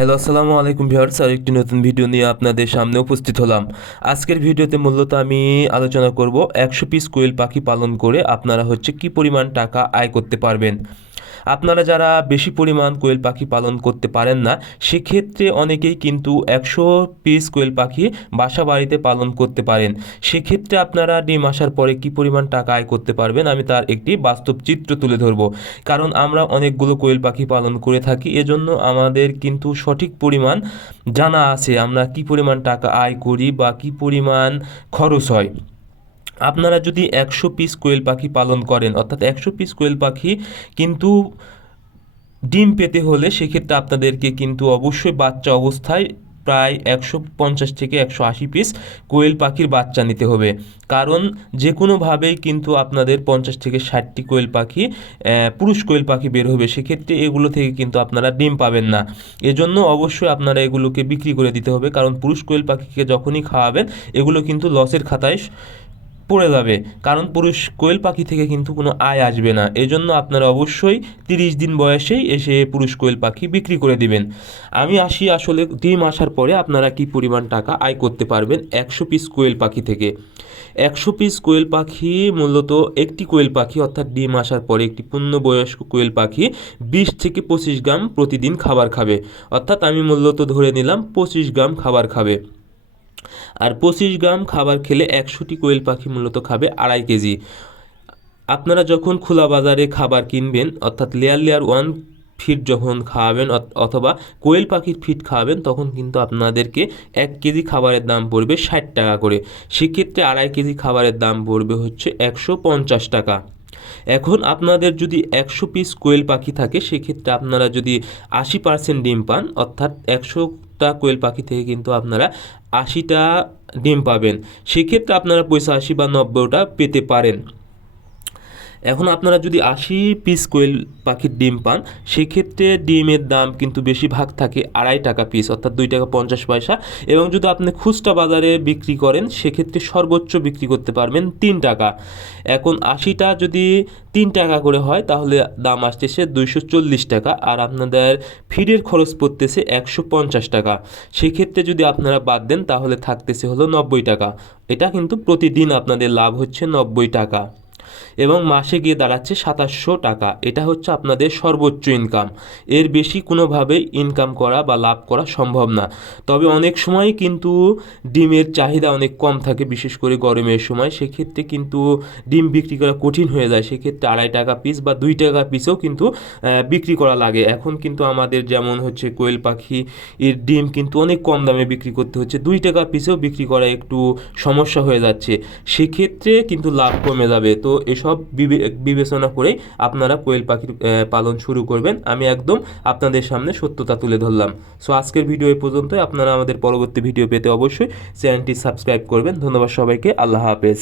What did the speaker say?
Hello, আসসালামু আলাইকুম viewers. আর একটি নতুন ভিডিও নিয়ে আপনাদের সামনে উপস্থিত হলাম। আজকের ভিডিওতে মূলত আমি আলোচনা করব 100 পিস কোয়েল পাখি পালন করে আপনারা কি পরিমাণ টাকা আয় করতে পারবেন। আপনারা যারা বেশি পরিমাণ কোয়েল পাখি পালন করতে পারেন না, সেক্ষেত্রে অনেকেই কিন্তু 100 পিস কোয়েল পাখি বাসা বাড়িতে পালন করতে পারেন। সেক্ষেত্রে আপনারা ডিম আসার পরে কি পরিমাণ টাকা আয় করতে পারবেন, আমি তার একটি বাস্তব চিত্র তুলে ধরব। কারণ আমরা অনেকগুলো কোয়েল পাখি পালন করে থাকি, এজন্য আমাদের কিন্তু সঠিক পরিমাণ জানা আছে আমরা কি পরিমাণ টাকা আয় করি বা কি পরিমাণ খরচ হয়। আপনারা যদি 100 পিস কোয়েল পাখি পালন করেন, অর্থাৎ 100 পিস কোয়েল পাখি কিন্তু ডিম পেতে হলে সেক্ষেত্রে আপনাদেরকে কিন্তু অবশ্যই বাচ্চা অবস্থায় প্রায় 150 থেকে 180 পিস কোয়েল পাখির বাচ্চা নিতে হবে। কারণ যে কোনোভাবেই কিন্তু আপনাদের 50 থেকে 60টি কোয়েল পাখি পুরুষ কোয়েল পাখি বের হবে, সেক্ষেত্রে এগুলো থেকে কিন্তু আপনারা ডিম পাবেন না। এজন্য অবশ্যই আপনারা এগুলোকে বিক্রি করে দিতে হবে, কারণ পুরুষ কোয়েল পাখিকে যখনই খাওয়াবেন এগুলো কিন্তু লসের খাতায় পড়ে যাবে, কারণ পুরুষ কোয়েল পাখি থেকে কিন্তু কোনো আয় আসবে না। এজন্য আপনারা অবশ্যই 30 দিন বয়সেই এসে পুরুষ কোয়েল পাখি বিক্রি করে দিবেন। আমি আসি আসলে ডিম আসার পরে আপনারা কি পরিমাণ টাকা আয় করতে পারবেন 100 পিস কোয়েল পাখি থেকে। 100 পিস কোয়েল পাখি মূলত একটি কোয়েল পাখি, অর্থাৎ ডিম আসার পরে একটি পূর্ণবয়স্ক কোয়েল পাখি 20 থেকে 25 গ্রাম প্রতিদিন খাবার খাবে। অর্থাৎ আমি মূলত ধরে নিলাম 25 গ্রাম খাবার খাবে। আর 25 গ্রাম খাবার খেলে 100টি কোয়েল পাখি মূলত খাবে 2.5 কেজি। আপনারা যখন খোলা বাজারে খাবার কিনবেন, অর্থাৎ লেয়ার 1 ফিড যখন খাওয়াবেন অথবা কোয়েল পাখির ফিড খাওয়াবেন, তখন কিন্তু আপনাদেরকে 1 কেজি খাবারের দাম পড়বে 60 টাকা করে। সেক্ষেত্রে 2.5 কেজি খাবারের দাম পড়বে 150 টাকা। এখন আপনাদের যদি 100 পিস কোয়েল পাখি থাকে, সেক্ষেত্রে আপনারা যদি 80% ডিম পান, অর্থাৎ 100টা কোয়েল পাখি থেকে কিন্তু আপনারা 80টা ডিম পাবেন। সেক্ষেত্রে আপনারা পয়সা 80 বা 90টা পেতে পারেন। এখন আপনারা যদি 80 পিস কোয়েল পাখির ডিম পান, সেক্ষেত্রে ডিমের দাম কিন্তু বেশিরভাগ থাকে 2.5 টাকা পিস, অর্থাৎ 2 টাকা 50 পয়সা। এবং যদি আপনি খুচরা বাজারে বিক্রি করেন, সেক্ষেত্রে সর্বোচ্চ বিক্রি করতে পারবেন 3 টাকা। এখন 80টা যদি 3 টাকা করে হয়, তাহলে দাম আসতেছে 240 টাকা, আর আপনাদের ফিডের খরচ পড়তেছে 150 টাকা। সেক্ষেত্রে যদি আপনারা বাদ দেন, তাহলে থাকতেছে 90 টাকা। এটা কিন্তু প্রতিদিন আপনাদের লাভ 90 টাকা, এবং মাসে গিয়ে দাঁড়াচ্ছে 2700 টাকা। এটা আপনাদের সর্বোচ্চ ইনকাম। এর বেশি কোনোভাবেই ইনকাম করা বা লাভ করা সম্ভব না। তবে অনেক সময় কিন্তু ডিমের চাহিদা অনেক কম থাকে, বিশেষ করে গরমের সময়। সেক্ষেত্রে কিন্তু ডিম বিক্রি করা কঠিন হয়ে যায়। সেক্ষেত্রে 2.5 টাকা পিস বা 2 টাকা পিসেও কিন্তু বিক্রি করা লাগে। এখন কিন্তু আমাদের যেমন কোয়েল পাখি এর ডিম কিন্তু অনেক কম দামে বিক্রি করতে হচ্ছে, 2 টাকা পিসেও বিক্রি করা একটু সমস্যা হয়ে যাচ্ছে। সেক্ষেত্রে কিন্তু লাভ কমে যাবে। তো এসব বিবেচনা করেই আপনারা কোয়েল পাখির পালন শুরু করবেন। আমি একদম আপনাদের সামনে সত্যতা তুলে ধরলাম। সো আজকের ভিডিও এই পর্যন্তই। আপনারা আমাদের পরবর্তী ভিডিও পেতে অবশ্যই চ্যানেলটি সাবস্ক্রাইব করবেন। ধন্যবাদ সবাইকে। আল্লাহ হাফেজ।